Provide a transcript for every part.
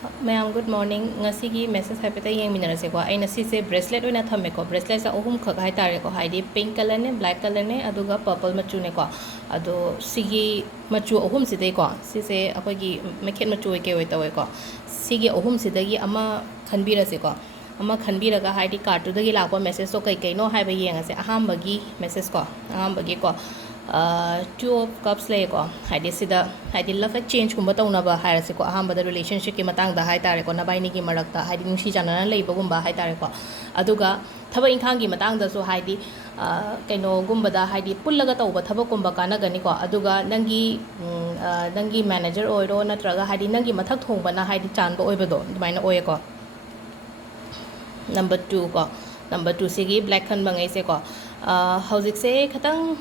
Ma'am, good morning. Ngasi message happy ta yeng minara se ko. Ai nasi se bracelet oina thamme ko. Bracelet sa ohum khak hai tare ko. Haidi pink color ne, black color ne, aduga purple machu ne ko. Ado sigi machu ohum sidai ko. Si se akoi gi mekhet machu ke oi tawe ko. Sigi ohum sidagi ama khanbira se ko. Ama khanbira ga haidi kartu dagi lakwa message so kai kai no hai ba yeng ase aham bagi message ko. Aham bagi ko. Two of cups lay ko haidi sida haidi love exchange kumba tauna ba hairase ko ahamba da relationship ki matang da hai tare ko nabai ni ki marakta haidi nungsi janana lei ba gumba hai tare ko aduga thaba inkhang gi matang da so haidi kaino gumba da haidi pullaga tawba thaba kumba kana gani ko aduga nangi manager oiro natraga haidi nangi mathak thongba na haidi chanba oiba do dumaina oye ko number 2 ko number 2 sigi black khan bangai se ko hauzik se khatang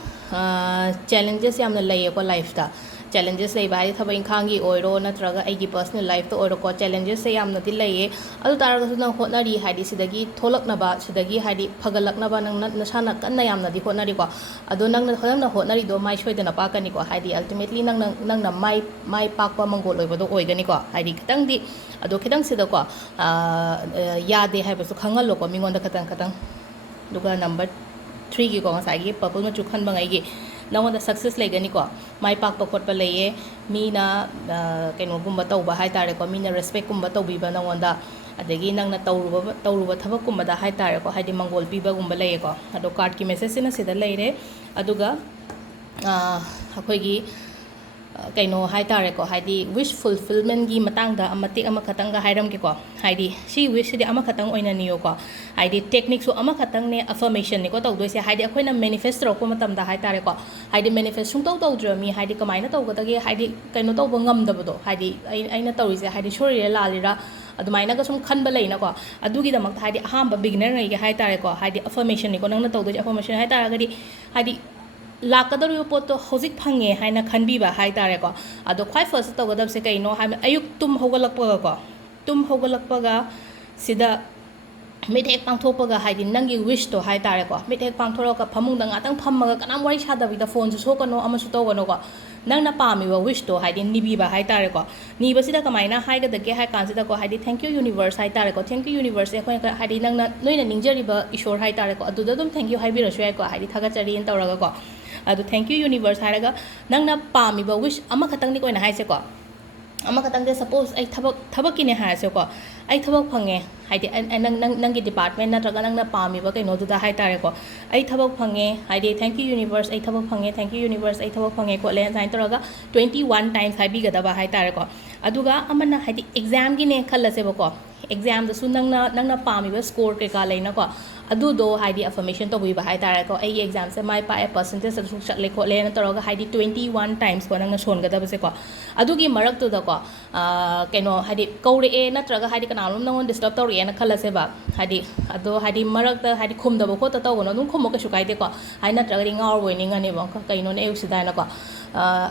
challenges yamna laye ko life ta challenges lay bai thaba inkhang gi oiro natraga ai gi personal life to oiro ko challenges se yamna di laye adu taraga su nang hotnari haidi sidagi tholakna ba sidagi haidi phagalakna ba nang nasana kanna yamna di hotnari ko adu nang na hotnari do mai shoidana pa kani ko haidi ultimately nang na mai pakpa mangol oiba do oigani ko haidi khitang di adu khitang sida ko yade haiba su khangal lo ko mingonda khatang duga number 3 gi ko ngasai gi purple ma chu khan bangai gi nangona success legani ko mai pak pa khot pa leye mi na kaino gumba tawba hai tare ko mi na respect gumba tawbi ba nangona adagi nangna tawruba thabak gumba da hai tare ko haidi mangol piba gumba leye ko ado card ki message sina sida leire aduga akhoi gi kaino hai tare ko haidi wish fulfillment gi matang da amati ama khatang ga hairam ki ko haidi si wish di ama khatang oina niyo ko haidi technique so ama khatang ne affirmation ni ko taw doi se haidi akhoina manifest ro ko matam da hai tare ko haidi manifest sung taw dra mi haidi kamaina taw ga dagi haidi kaino taw ngam da do haidi aina taw ri se haidi shori la lira adumaina ga sum khan ba leina ko adugi da mak haidi ahamba beginner ngai ga hai tare ko haidi affirmation ni ko nang na taw doi affirmation hai tara ga di haidi lakadaru poto hozik phange haina khanbi ba hai tare ko ado khwai first to gadab se kaino ha ayuk tum hogalakpa ko tum hogalakpa ga sida mithek pangthokpa ga haidi nangi wish to hai tare ko mithek pangthoro ka phamung da ngatang phammaga kanam wari sadabi da phone su sokano amasu to gano ko nangna pami ba wish to haidi nibi ba hai tare ko ni ba sida kamaina hai ga da ge hai kan sida ko haidi thank you universe hai tare ko thank you universe e khoi haidi nangna noina ningjari ba ishor hai tare ko adu da dum thank you hai bi ra shoi ko haidi thaga chari en tawraga ko adu thank you universe haraga nangna pami ba wish ama khatang ni koina haise ko ama khatang de suppose ai thabak ki ne haise ko ai thabak phange haidi nang gi department na traga nangna pami ba kaino du da hai tare ko ai thabak phange haidi thank you universe ai thabak phange thank you universe ai thabak phange ko len sign toraga 21 times hai bi ga da ba hai tare ko aduga amana haidi exam gi ne khallase ba ko exam da su nangna pami ba score ke ka leina ko adu do haidi affirmation to bui ba hai tare ko ai exam se mai pa percentage sa su chat le ko le na toraga haidi 21 times ko nangna son ga da ba se ko adu gi marak to da ko kaino haidi kaure e na traga haidi kana lum nangon disturb to re na khala se ba haidi ado haidi marak da haidi khum da ba ko ta to no dum khum ka su kai de ko hai na traga ri ngawr boi ni ngani ba kaino ne eu sida na ko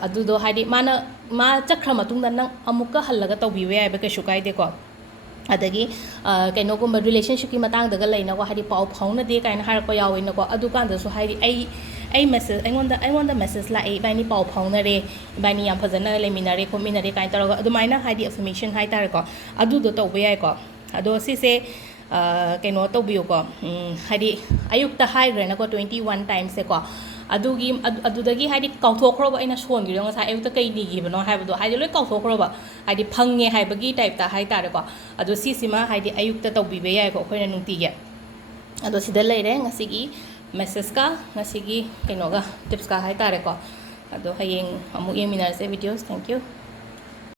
adu do haidi ma chakra matung da nang amuka halaga to bi we ai ba ka su kai de ko adagi kaino gumba relationship ki matang daga leina ko hadi pau phauna de kaina har ko yawi na ko adu kan da so hadi ai message I want the message la ai bani pau phauna re bani yam phajana le minare ko minare kain taraga adu maina hadi affirmation hai tar ko adu do to be ai ko ado si se kaino to biu ko hadi ayuk ta hai re na ko 21 times se ko adudagi haidi kauthokro ba ina son gi nga sa euta kai ni gi bano haibado haidi loi kauthokro ba haidi phange haibagi type ta hai tare ko adu si sima haidi ayukta tawbi be yai ko khoina nungti ge adu sida leire ngasi gi message ka ngasi gi kaino ga tips ka hai tare ko adu hayeng amu yeminar se videos thank you